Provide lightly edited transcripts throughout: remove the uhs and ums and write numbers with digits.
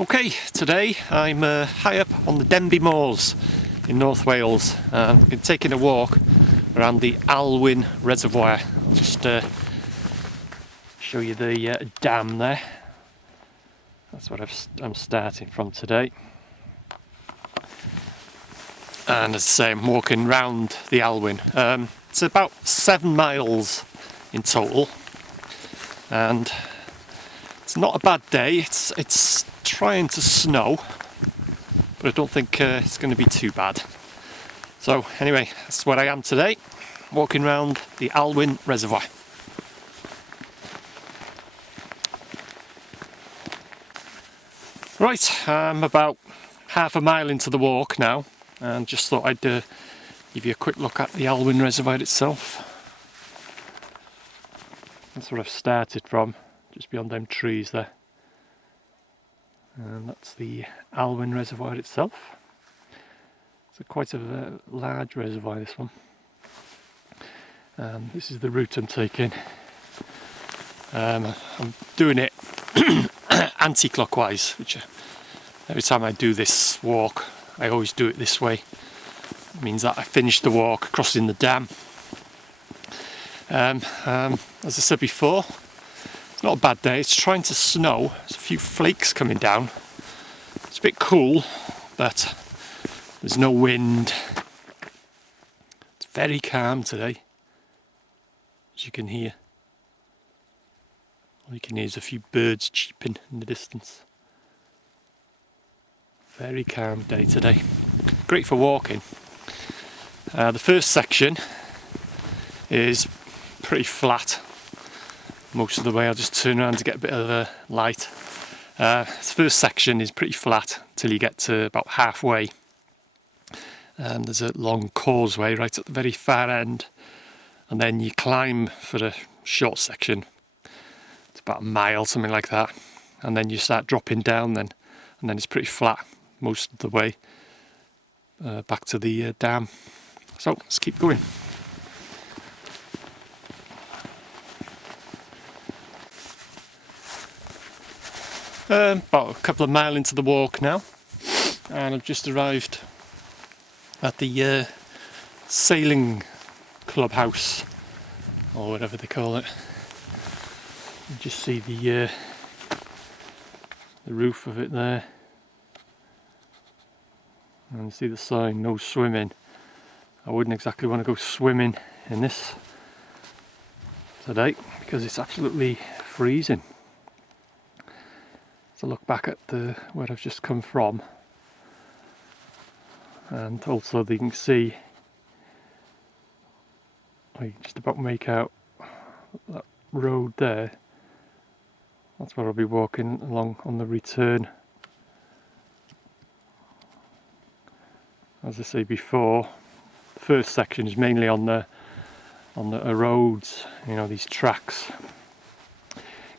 Okay, today I'm high up on the Denbigh Moors in North Wales. I've been taking a walk around the Alwen Reservoir. Just show you the dam there. That's what I'm starting from today. And as I say, I'm walking round the Alwen. It's about 7 miles in total, and it's not a bad day. It's trying to snow, but I don't think it's going to be too bad. So anyway, that's where I am today, walking around the Alwen Reservoir. Right, I'm about half a mile into the walk now, and just thought I'd give you a quick look at the Alwen Reservoir itself. That's where I've started from, just beyond them trees there. And that's the Alwen Reservoir itself. It's quite a large reservoir, this one. This is the route I'm taking. I'm doing it anti-clockwise, which every time I do this walk, I always do it this way. It means that I finish the walk crossing the dam. As I said before, it's not a bad day. It's trying to snow. There's a few flakes coming down. It's a bit cool, but there's no wind. It's very calm today, as you can hear. All you can hear is a few birds cheeping in the distance. Very calm day today. Great for walking. The first section is pretty flat most of the way. I'll just turn around to get a bit of a light. This first section is pretty flat till you get to about halfway. There's a long causeway right at the very far end, and then you climb for a short section. It's about a mile, something like that, and then you start dropping down then, and then it's pretty flat most of the way back to the dam. So let's keep going. About a couple of miles into the walk now, and I've just arrived at the sailing clubhouse, or whatever they call it. You just see the roof of it there, and you see the sign, no swimming. I wouldn't exactly want to go swimming in this today because it's absolutely freezing. To look back at where I've just come from, and also you can see, I just about make out that road there. That's where I'll be walking along on the return. As I say before, the first section is mainly on the roads, you know, these tracks.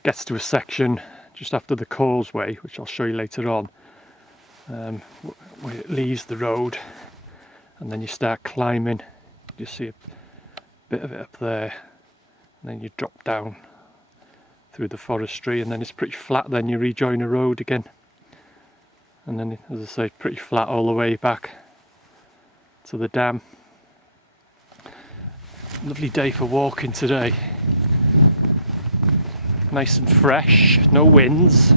Gets to a section just after the causeway, which I'll show you later on, where it leaves the road, and then you start climbing. You see a bit of it up there, and then you drop down through the forestry, and then it's pretty flat. Then you rejoin a road again, and then, as I say, pretty flat all the way back to the dam. Lovely day for walking today. Nice and fresh, no winds.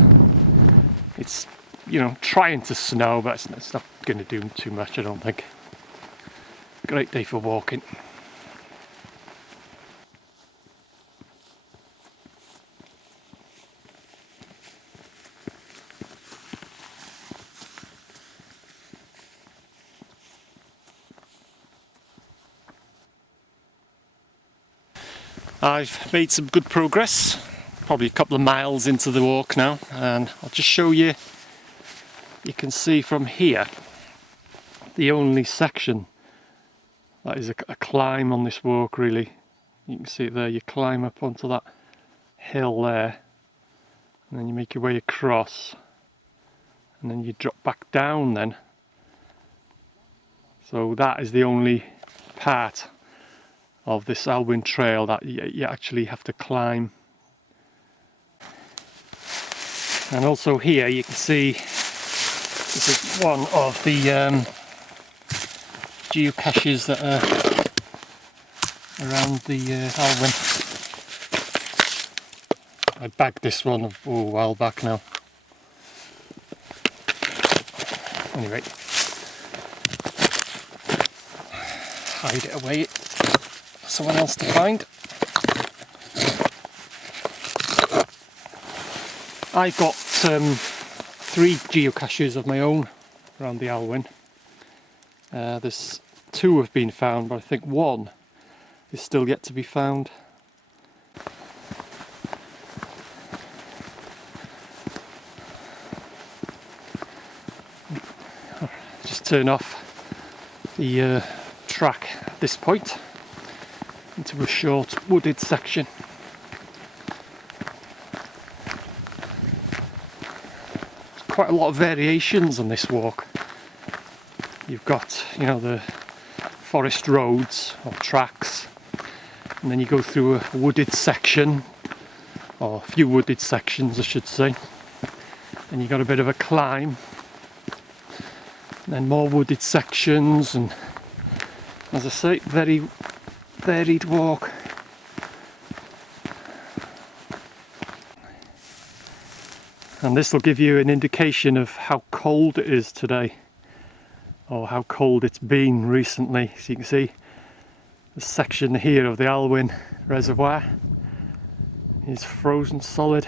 It's, you know, trying to snow, but it's not going to do too much, I don't think. Great day for walking. I've made some good progress. Probably a couple of miles into the walk now, and I'll just show you. You can see from here the only section that is a climb on this walk, really. You can see it there. You climb up onto that hill there, and then you make your way across, and then you drop back down then. So that is the only part of this Alwen trail that you actually have to climb. And also here you can see This is one of the geocaches that are around the Alwen. I bagged this one a while back now. Anyway, hide it away for someone else to find. I got 3 geocaches of my own around the Alwen. There's 2 have been found, but I think 1 is still yet to be found. Just turn off the track at this point into a short wooded section. Quite a lot of variations on this walk. You've got, you know, the forest roads or tracks, and then you go through a wooded section, or a few wooded sections I should say, and you got a bit of a climb, and then more wooded sections, and as I say, very varied walk. And this will give you an indication of how cold it is today, or how cold it's been recently. So you can see the section here of the Alwen Reservoir is frozen solid.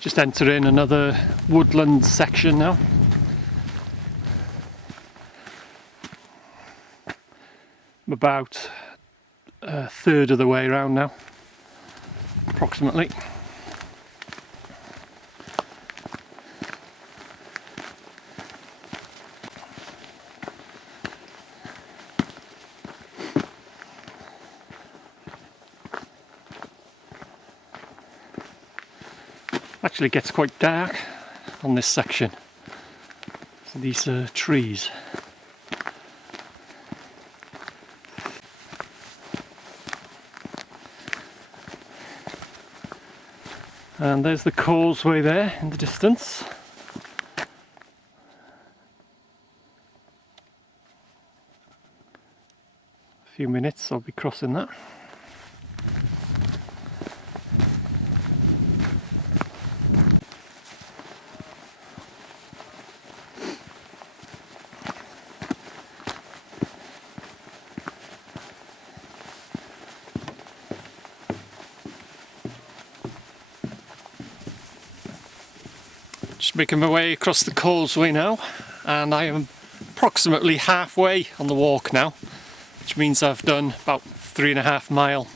Just entering another woodland section now. I'm about a third of the way around now, approximately. Actually gets quite dark on this section. So these are trees. And there's the causeway there in the distance. A few minutes I'll be crossing that. Just making my way across the causeway now, and I am approximately halfway on the walk now, which means I've done about 3.5 miles,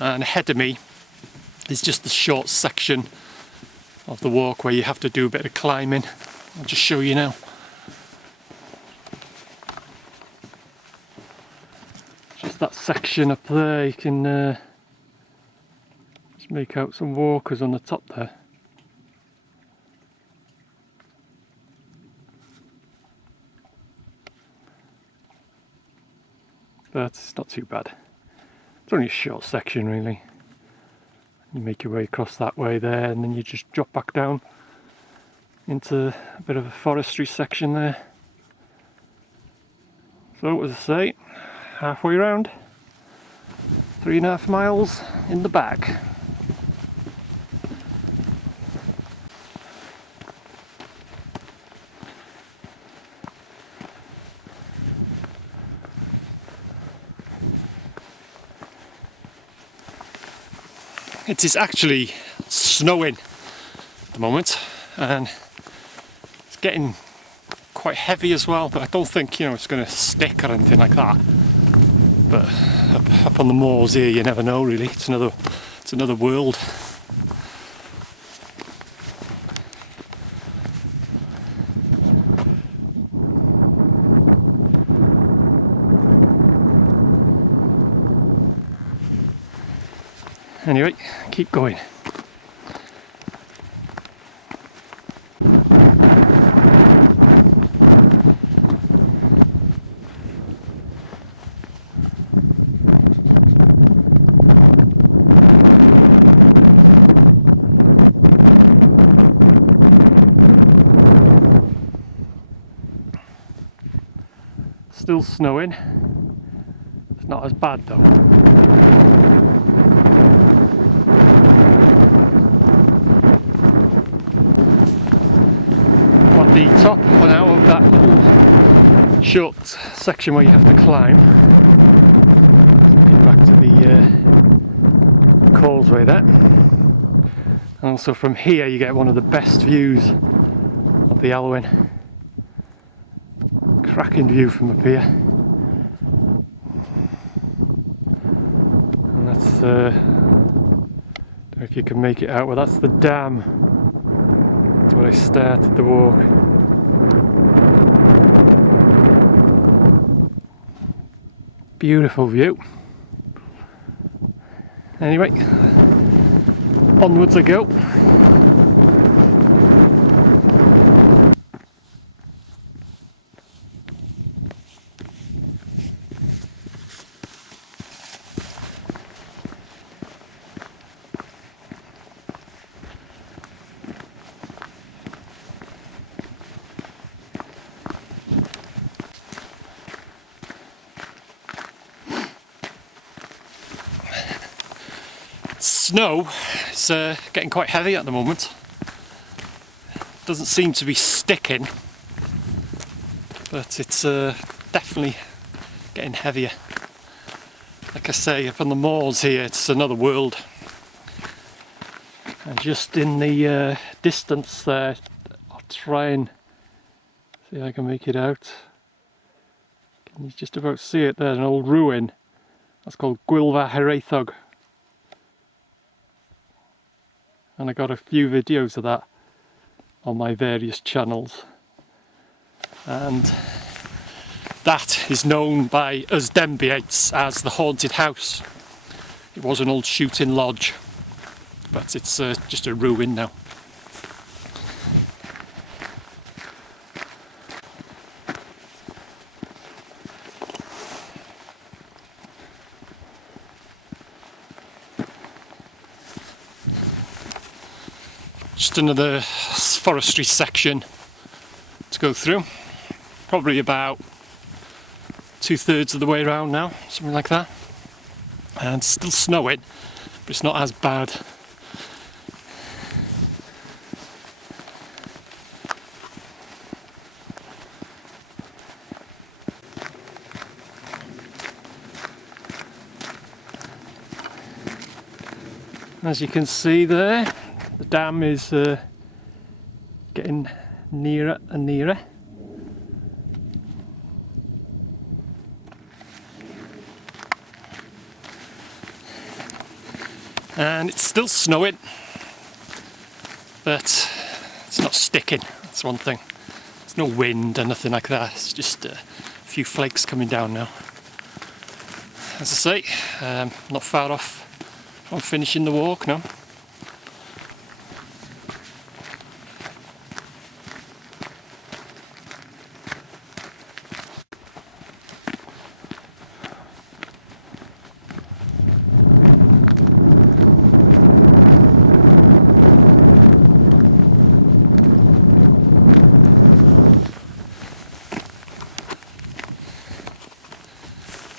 and ahead of me is just the short section of the walk where you have to do a bit of climbing. I'll just show you now. Just that section up there, you can just make out some walkers on the top there. But it's not too bad. It's only a short section really. You make your way across that way there, and then you just drop back down into a bit of a forestry section there. So as I say, halfway around, 3.5 miles in the bag. It is actually snowing at the moment, and it's getting quite heavy as well, but I don't think, you know, it's going to stick or anything like that. But up on the moors here, you never know really. It's another It's another world. Anyway, keep going. Still snowing. It's not as bad though. Short section where you have to climb to the causeway there, and also from here you get one of the best views of the Alwen. Cracking view from up here, and that's I don't know if you can make it out, well that's the dam. That's where I started the walk. Beautiful view. Anyway, onwards I go. Snow is getting quite heavy at the moment. Doesn't seem to be sticking, but it's definitely getting heavier. Like I say, up on the moors here, it's another world. And just in the distance there, I'll try and see if I can make it out. Can you just about see it there? An old ruin. That's called Gwyllfa. And I got a few videos of that on my various channels, and that is known by us Denbighites as the haunted house. It was an old shooting lodge, but it's just a ruin now. Just another forestry section to go through. Probably about 2/3 of the way around now, something like that. And it's still snowing, but it's not as bad. As you can see there, the dam is getting nearer and nearer. And it's still snowing, but it's not sticking, that's one thing. There's no wind or nothing like that, it's just a few flakes coming down now. As I say, not far off from finishing the walk now.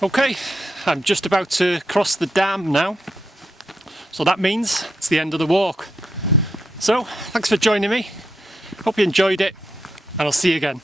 Okay, I'm just about to cross the dam now, so that means it's the end of the walk. So, thanks for joining me, hope you enjoyed it, and I'll see you again.